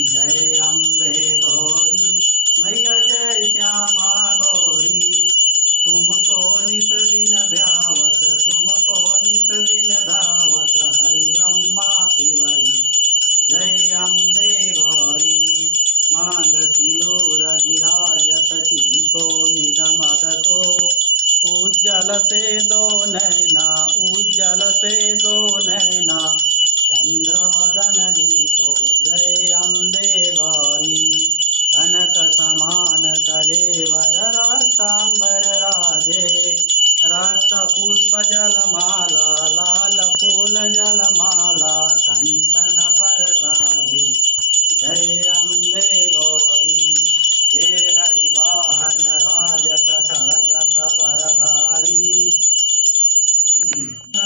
जय अम्बे गौरी मैया जय श्यामा गौरी। तुमको नित दिन ध्यावत तुमको नित दिन धावत हरि ब्रह्मा शिवरी। जय अम्बे गौरी मांग सिंदूर विराजत टीको निद मदको। उज्जल से दो नैना उज्जल से दो नैना चंद्रवदन लिखो। जय अम्बे गौरी कनक समान कलेवर रक्तांबर राजे। रक्त पुष्प जलमाला लाल फूल जलमाला कंचन पर साजे। जय अम्बे गौरी हे हरि वाहन राजत खड़ग परधारी।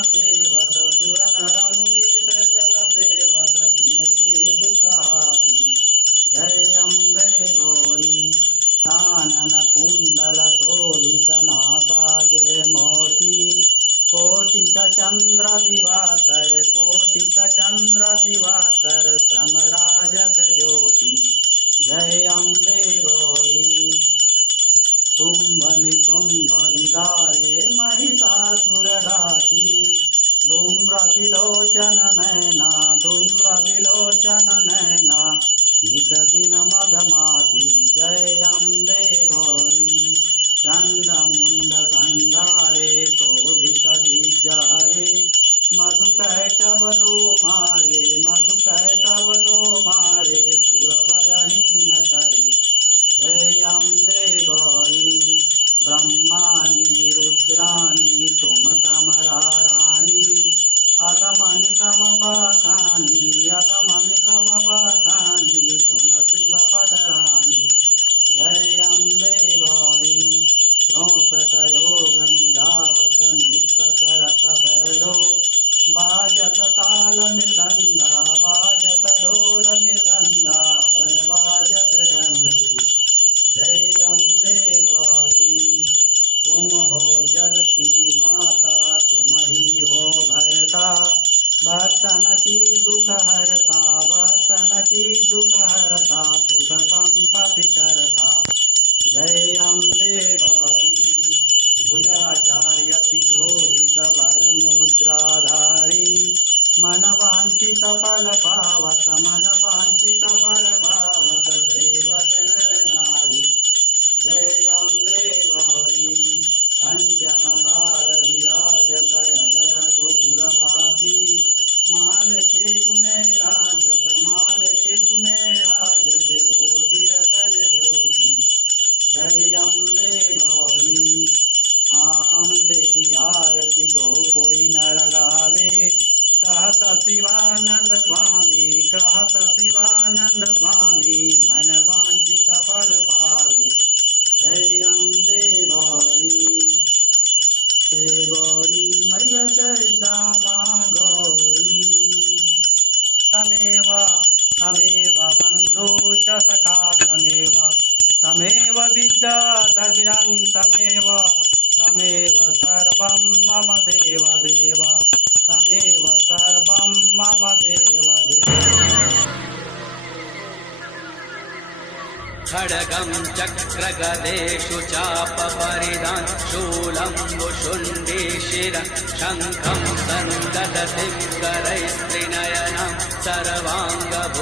सेवत सुर नर मुनि सज्जन सेवत जिनके दुखारी। जय अम्बे गौरी कानन कुंडल शोभित नासा जय मोती। कोटिक चंद्र दिवाकर कोटिक चंद्र दिवाकर समराजत ज्योति। जय अम्बे गौरी तुम्भ नितुम्भ विदारे महिषासुर घाती। धूम्र विलोचन नैना धूम्र विलोचन नैना नित दिन मधमाती। जय अम्बे गौरी चंड मुंड संगारे शोभित विजहरे। मधु कैटव दो मारे मधु कैटव दो मारे सुरभयहीन करे। जय अम्बे गौरी ब्रह्माणि रुद्राणि तुम कमला रानी। अगम निगम बखानी अगम निगम बखानी तुम शिव पटरानी। जय अम्बे गौरी चौसठ योग निरावत नित्य करत भैरो। बाजत ताल मृदंगा बाजत ढोल मृदंगा और बाजत डमरू। जय अम्बे गौरी तुम हो जग की माता तुम ही हो भरता। भक्तन की दुख हरता भक्तन की दुख हरता सुख संपत्ति करता। जय अम्बे गौरी भुजाचार्य तिशोभित वर मुद्राधारी। मन वांछित फल पावत मन वांछित फल पावत सेवक नर नारी। जय अम्बे गौरी कंचन बाल विराजत अगर पुरवासी। माल के तुम्हें राजत माल के तुम्हें राजत कोटि रतन ज्योति। जय अम्बे गौरी माँ अम्बे की आरती जो कोई न लगावे। कहत शिवानंद स्वामी कहत शिवानंद स्वामी मन वांछित फल पावे। जय अम्बे गौरी हे गौरी मैया जय श्यामा गौरी। तमेव तमेव बन्धु च सखा तमेव तमेव विद्या द्रविणं तमेव तमेव सर्वं मम देव देव तमेव सर्वं मम देव देव। खड्गं चक्रगदेषु चापपरिधान् शूलं वुशुण्डे शिरः शङ्खं सन्ददति करैस्त्रिनयनं सर्वाङ्गभूषावृताम्।